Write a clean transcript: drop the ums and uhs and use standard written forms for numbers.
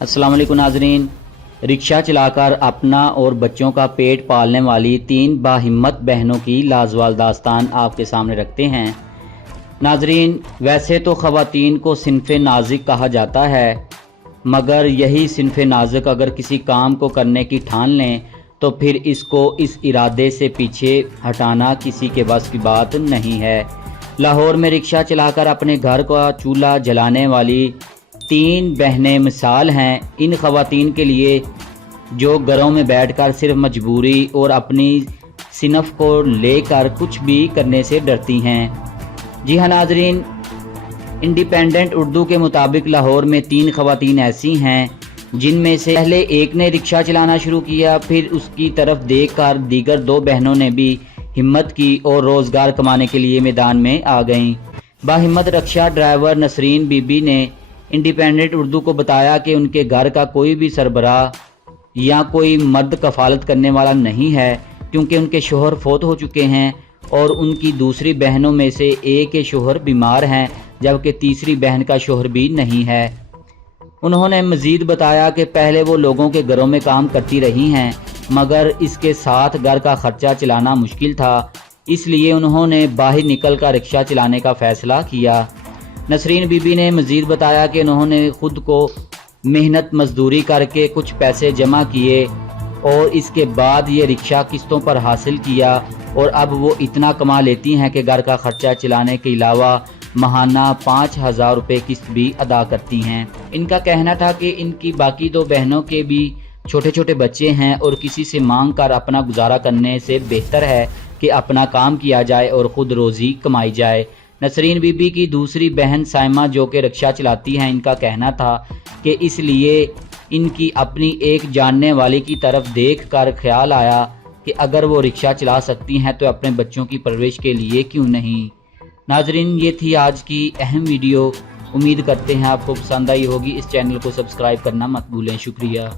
अस्सलाम वालेकुम नाजरीन। रिक्शा चलाकर अपना और बच्चों का पेट पालने वाली 3 बाहिम्मत बहनों की लाजवाल दास्तान आपके सामने रखते हैं। नाजरीन, वैसे तो ख़वातीन को सिन्फ़े नाज़िक कहा जाता है, मगर यही सिन्फ़े नाज़िक अगर किसी काम को करने की ठान लें तो फिर इसको इस इरादे से पीछे हटाना किसी के बस की बात नहीं है। लाहौर में रिक्शा चलाकर अपने घर का चूल्हा जलाने वाली 3 बहनें मिसाल हैं इन ख़वातीन के लिए जो घरों में बैठकर सिर्फ मजबूरी और अपनी सिनफ को लेकर कुछ भी करने से डरती हैं। जी हाँ नाजरीन, इंडिपेंडेंट उर्दू के मुताबिक लाहौर में 3 ख़वातीन ऐसी हैं जिनमें से पहले एक ने रिक्शा चलाना शुरू किया, फिर उसकी तरफ देखकर दीगर 2 बहनों ने भी हिम्मत की और रोज़गार कमाने के लिए मैदान में आ गईं। बाहिम्मत रिक्शा ड्राइवर नसरीन बीबी ने इंडिपेंडेंट उर्दू को बताया कि उनके घर का कोई भी सरबराह या कोई मर्द कफालत करने वाला नहीं है, क्योंकि उनके शोहर फौत हो चुके हैं और उनकी दूसरी बहनों में से एक के शोहर बीमार हैं, जबकि तीसरी बहन का शोहर भी नहीं है। उन्होंने मजीद बताया कि पहले वो लोगों के घरों में काम करती रही हैं, मगर इसके साथ घर का खर्चा चलाना मुश्किल था, इसलिए उन्होंने बाहर निकल कर रिक्शा चलाने का फ़ैसला किया। नसरीन बीबी ने मजीद बताया कि उन्होंने खुद को मेहनत मजदूरी करके कुछ पैसे जमा किए और इसके बाद ये रिक्शा किस्तों पर हासिल किया और अब वो इतना कमा लेती हैं कि घर का खर्चा चलाने के अलावा माहाना 5,000 रुपये किस्त भी अदा करती हैं। इनका कहना था कि इनकी बाकी 2 बहनों के भी छोटे छोटे बच्चे हैं और किसी से मांग कर अपना गुजारा करने से बेहतर है कि अपना काम किया जाए और ख़ुद रोज़ी कमाई जाए। नसरीन बीबी की दूसरी बहन साइमा जो कि रिक्शा चलाती हैं, इनका कहना था कि इसलिए इनकी अपनी एक जानने वाली की तरफ देख कर ख्याल आया कि अगर वो रिक्शा चला सकती हैं तो अपने बच्चों की परवरिश के लिए क्यों नहीं। नाजरीन, ये थी आज की अहम वीडियो। उम्मीद करते हैं आपको पसंद आई होगी। इस चैनल को सब्सक्राइब करना मत भूलें। शुक्रिया।